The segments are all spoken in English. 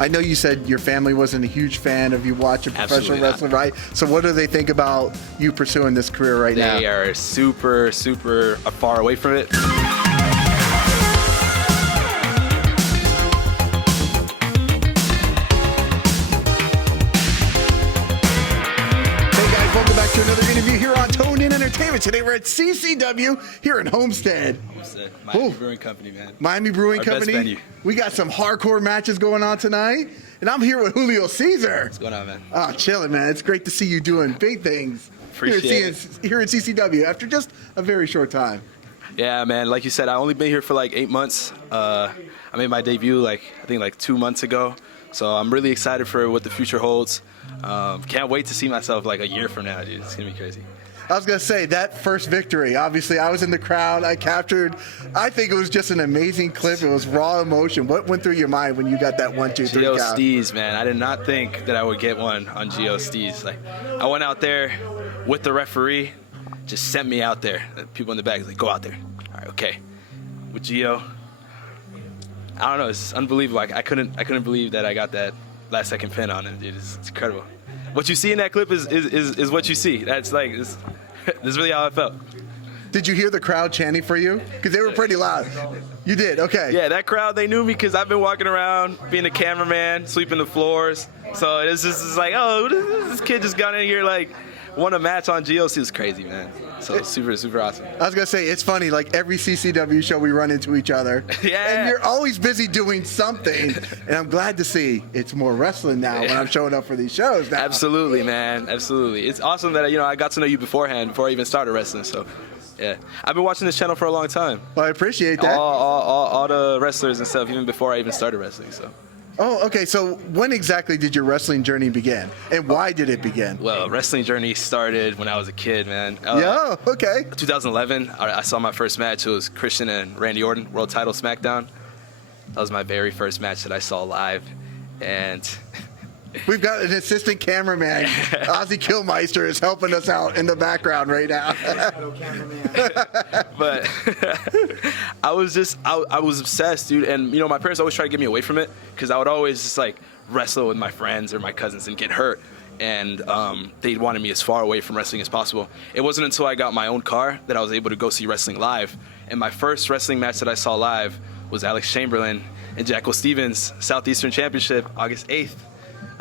I know you said your family wasn't a huge fan of you watching professional wrestling, right? So what do they think about you pursuing this career right now? They are super, super far away from it. To another interview here on Tone In Entertainment. Today we're at CCW here in Homestead. Miami Brewing Company, man. Miami Brewing Company. Best venue. We got some hardcore matches going on tonight. And I'm here with Julio Cesar. What's going on, man? Oh, chilling, man. It's great to see you doing big things here at CCW after just a very short time. Yeah, man. Like you said, I only been here for like 8 months. I made my debut I think 2 months ago. So I'm really excited for what the future holds. Can't wait to see myself like a year from now, dude. It's gonna be crazy. I was gonna say, that first victory, obviously I was in the crowd, I think it was just an amazing clip. It was raw emotion. What went through your mind when you got that 1, 2, 3 count? Steez, man. I did not think that I would get one on Geo Steez. Like, I went out there with the referee, just sent me out there. The people in the back was like, go out there. All right, okay. With Geo, I don't know, it's unbelievable. I couldn't believe that I got that last second pin on him, dude. It's incredible. What you see in that clip is what you see. That's like, this is really how I felt. Did you hear the crowd chanting for you? Because they were pretty loud. You did, okay. Yeah, that crowd, they knew me because I've been walking around, being a cameraman, sweeping the floors. So it's just like, oh, this kid just got in here, like, won a match on GOC. It was crazy, man. So super, super awesome. I was going to say, it's funny, like every CCW show we run into each other. Yeah. And you're always busy doing something. And I'm glad to see it's more wrestling now when I'm showing up for these shows now. Absolutely, man. Absolutely. It's awesome that, I got to know you beforehand, before I even started wrestling. So, yeah. I've been watching this channel for a long time. Well, I appreciate that. All the wrestlers and stuff, even before I even started wrestling, so. Oh, okay. So when exactly did your wrestling journey begin, and why did it begin? Well, wrestling journey started when I was a kid, man. Yeah, okay. 2011, I saw my first match. It was Christian and Randy Orton, World Title SmackDown. That was my very first match that I saw live, and we've got an assistant cameraman. Ozzy Killmeister is helping us out in the background right now. But I was obsessed, dude. And, my parents always tried to get me away from it because I would always just, like, wrestle with my friends or my cousins and get hurt. And they wanted me as far away from wrestling as possible. It wasn't until I got my own car that I was able to go see wrestling live. And my first wrestling match that I saw live was Alex Chamberlain and Jackal Stevens Southeastern Championship, August 8th.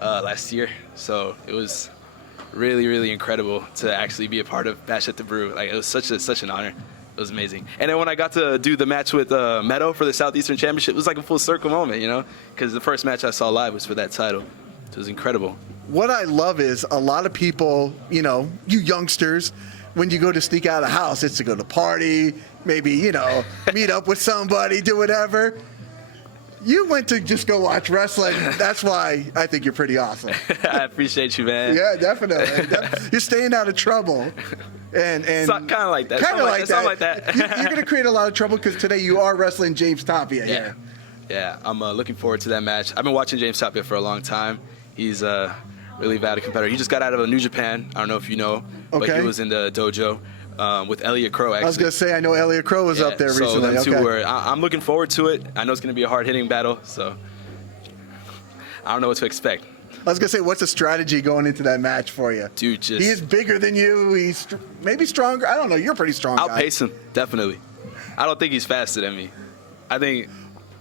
Last year, so it was really, really incredible to actually be a part of Bash at the Brew. Like, it was such an honor. It was amazing. And then when I got to do the match with Meadow for the Southeastern Championship, it was like a full circle moment, because the first match I saw live was for that title. It was incredible. What I love is a lot of people, you youngsters, when you go to sneak out of the house, it's to go to party, maybe, meet up with somebody, do whatever. You went to just go watch wrestling. That's why I think you're pretty awesome. I appreciate you, man. Yeah, definitely. You're staying out of trouble. And kind of like that. Kind of like that. You're going to create a lot of trouble because today you are wrestling James Tapia here. Yeah, I'm looking forward to that match. I've been watching James Tapia for a long time. He's a really valid competitor. He just got out of New Japan. I don't know if you know, but he was in the dojo. With Elliot Crow, actually. I was going to say, I know Elliot Crow was up there recently. So them two I'm looking forward to it. I know it's going to be a hard-hitting battle, so I don't know what to expect. I was going to say, what's the strategy going into that match for you? Dude, he is bigger than you. He's maybe stronger. I don't know. You're a pretty strong guy. I'll pace him, definitely. I don't think he's faster than me. I think...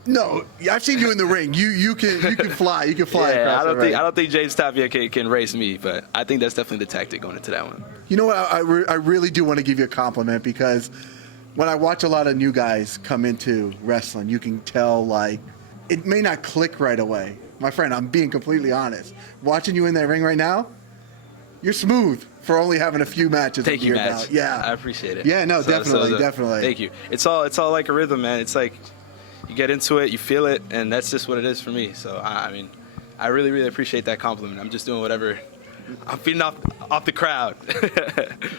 No, I've seen you in the ring. You can fly. You can fly. Yeah, across I don't think James Tapia can race me, but I think that's definitely the tactic going into that one. You know what? I really do want to give you a compliment because when I watch a lot of new guys come into wrestling, you can tell, like, it may not click right away. My friend, I'm being completely honest. Watching you in that ring right now, you're smooth for only having a few matches. Thank you, man. Yeah, I appreciate it. Yeah, no, definitely. Thank you. It's all like a rhythm, man. It's like you get into it, you feel it, and that's just what it is for me. So I mean, I really, really appreciate that compliment. I'm just doing whatever. I'm feeding off the crowd,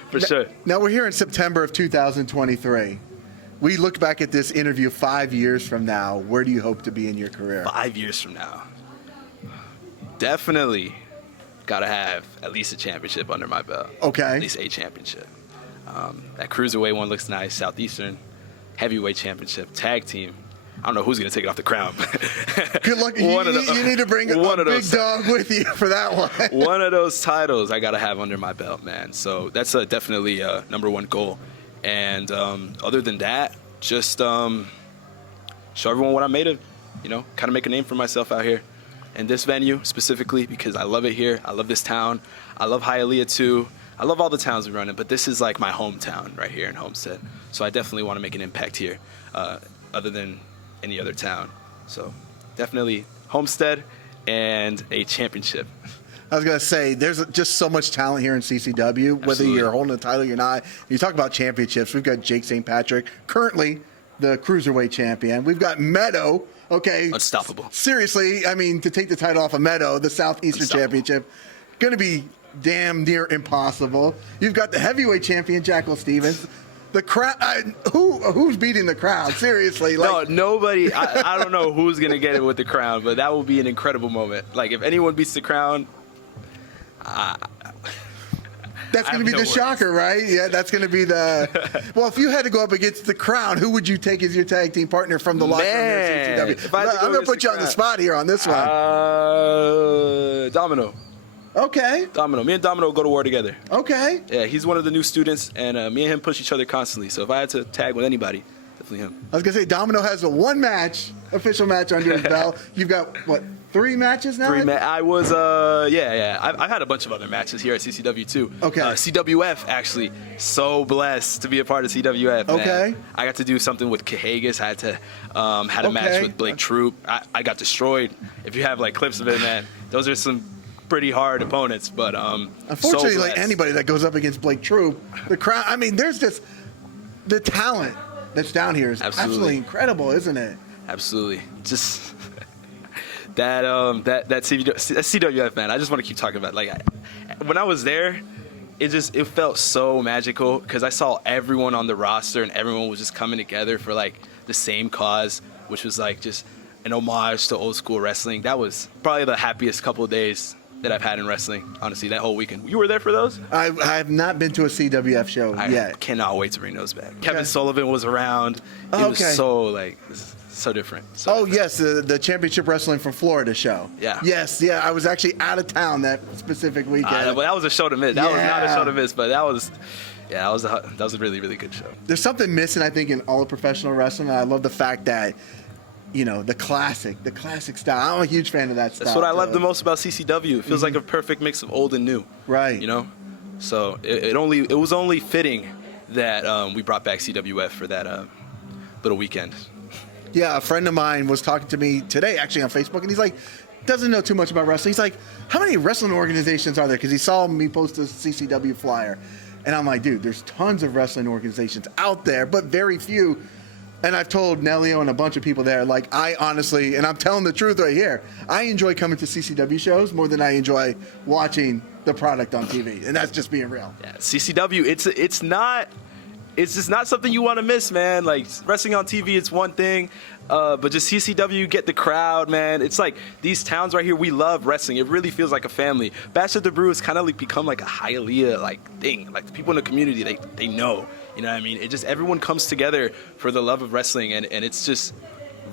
for sure. Now we're here in September of 2023. We look back at this interview 5 years from now. Where do you hope to be in your career? 5 years from now, definitely got to have at least a championship under my belt. Okay. At least a championship. That cruiserweight one looks nice. Southeastern heavyweight championship, tag team. I don't know who's going to take it off the crown. Good luck. You need to bring a big dog with you for that one. One of those titles I got to have under my belt, man. So that's definitely a #1 goal. And other than that, just show everyone what I'm made of, kind of make a name for myself out here. And this venue specifically, because I love it here. I love this town. I love Hialeah too. I love all the towns we run in, but this is like my hometown right here in Homestead. So I definitely want to make an impact here, other than any other town. So definitely Homestead and a championship. I was going to say, there's just so much talent here in CCW, whether Absolutely. you're holding a title or you're not. You talk about championships. We've got Jake St. Patrick, currently the Cruiserweight champion. We've got Meadow. Okay. Unstoppable. Seriously, I mean, to take the title off of Meadow, the Southeastern Championship, going to be damn near impossible. You've got the heavyweight champion, Jackal Stevens. The crowd, who's beating the crowd? Seriously. No, nobody. I don't know who's going to get it with the crown, but that will be an incredible moment. Like, if anyone beats the crown, that's going to be the shocker, right? Yeah, that's going to be the. Well, if you had to go up against the Crown, who would you take as your tag team partner from the locker room here at CCW? I'm going to put you on the spot here on this one. Domino. Okay. Domino. Me and Domino will go to war together. Okay. Yeah, he's one of the new students, and me and him push each other constantly. So if I had to tag with anybody, definitely him. I was going to say, Domino has a official match under his belt. You've got, what, 3 matches now? I was, yeah. I've had a bunch of other matches here at CCW too. Okay. CWF, actually. So blessed to be a part of CWF, man. Okay. I got to do something with Cahagas. I had a match with Blake Troop. I got destroyed. If you have, like, clips of it, man, those are some pretty hard opponents, but unfortunately, so like anybody that goes up against Blake Troop, the crowd, I mean, there's just the talent that's down here is absolutely incredible, isn't it? Absolutely. Just that CWF, man, I just want to keep talking about it. Like, when I was there, it felt so magical because I saw everyone on the roster and everyone was just coming together for, like, the same cause, which was, like, just an homage to old school wrestling. That was probably the happiest couple of days that I've had in wrestling, honestly, that whole weekend. You were there for those? I have not been to a CWF show yet. I cannot wait to bring those back. Kevin Sullivan was around. It was so different. Yes, the Championship Wrestling from Florida show. Yeah. Yes, yeah. I was actually out of town that specific weekend. But that was a show to miss. That was not a show to miss, but that was a really, really good show. There's something missing, I think, in all of professional wrestling. I love the fact that, the classic style. I'm a huge fan of that style. That's what I love the most about CCW. It feels like a perfect mix of old and new. Right. So it was only fitting that we brought back CWF for that little weekend. Yeah, a friend of mine was talking to me today, actually, on Facebook, and he's like, doesn't know too much about wrestling. He's like, how many wrestling organizations are there? Because he saw me post a CCW flyer. And I'm like, dude, there's tons of wrestling organizations out there, but very few. And I've told Nelio and a bunch of people there, like, I honestly, and I'm telling the truth right here, I enjoy coming to CCW shows more than I enjoy watching the product on TV. And that's just being real. Yeah, CCW, it's just not something you want to miss, man. Like, wrestling on TV, it's one thing, but just CCW, you get the crowd, man. It's like these towns right here, we love wrestling. It really feels like a family. Bash at the Brew has kind of like become like a Hialeah like thing. Like, the people in the community, they know. You know what I mean? It just, everyone comes together for the love of wrestling, and it's just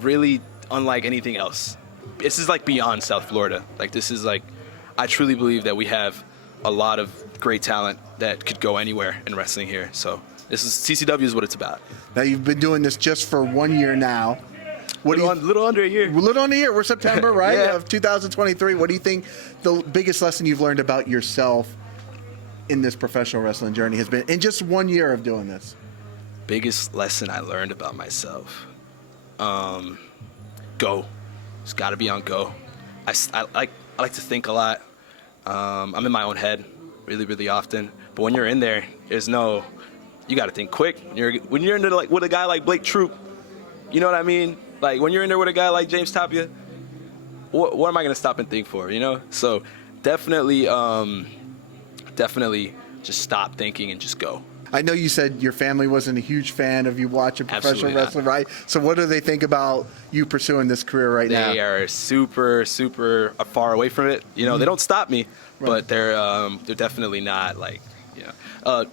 really unlike anything else. This is like beyond South Florida. Like, this is like, I truly believe that we have a lot of great talent that could go anywhere in wrestling here. So CCW is what it's about. Now, you've been doing this just for 1 year now. Little under a year. Little under a year. We're September, right, Yeah. of 2023. What do you think the biggest lesson you've learned about yourself in this professional wrestling journey has been in just 1 year of doing this? Biggest lesson I learned about myself. Go. It's got to be on go. I like to think a lot. I'm in my own head really, really often. But when you're in there, you got to think quick. When you're in there, like, with a guy like Blake Troop, you know what I mean? Like, when you're in there with a guy like James Tapia, what am I going to stop and think for, So definitely just stop thinking and just go. I know you said your family wasn't a huge fan of you watching professional Absolutely wrestling, right? So what do they think about you pursuing this career right now? They are super, super far away from it. They don't stop me, but they're definitely not like,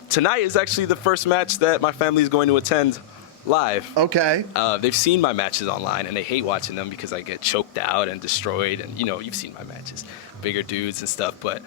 Tonight is actually the first match that my family is going to attend live. Okay. They've seen my matches online, and they hate watching them because I get choked out and destroyed. And you've seen my matches, bigger dudes and stuff. But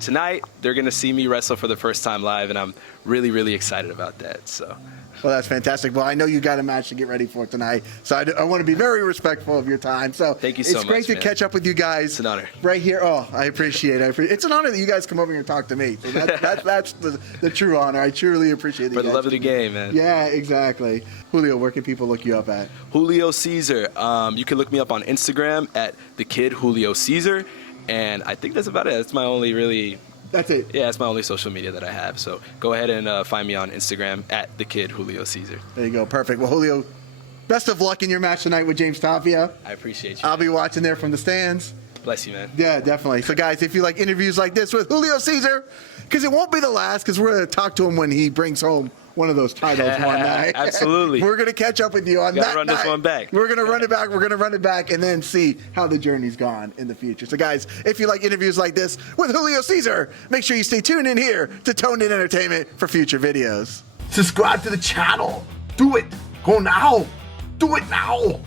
tonight they're gonna see me wrestle for the first time live, and I'm really, really excited about that. So. Well, that's fantastic. Well, I know you got a match to get ready for tonight, so I want to be very respectful of your time. So thank you so much. It's great to catch up with you guys. It's an honor. Right here. Oh, I appreciate it. It's an honor that you guys come over here and talk to me. So that's the true honor. I truly appreciate it. For the love of the game, man. Yeah, exactly. Julio, where can people look you up at? Julio Cesar. You can look me up on Instagram at the Kid Julio Cesar, and I think that's about it. That's my only really. That's it. Yeah, that's my only social media that I have. So go ahead and find me on Instagram at the Kid Julio Cesar. There you go. Perfect. Well, Julio, best of luck in your match tonight with James Tapia. I appreciate you. I'll be watching there from the stands. Bless you, man. Yeah, definitely. So, guys, if you like interviews like this with Julio Cesar, because it won't be the last, because we're going to talk to him when he brings home one of those titles one night. Absolutely. We're going to catch up with you on that run night. this one back. We're going to run it back. We're going to run it back and then see how the journey's gone in the future. So, guys, if you like interviews like this with Julio Cesar, make sure you stay tuned in here to Toned In Entertainment for future videos. Subscribe to the channel. Do it. Go now. Do it now.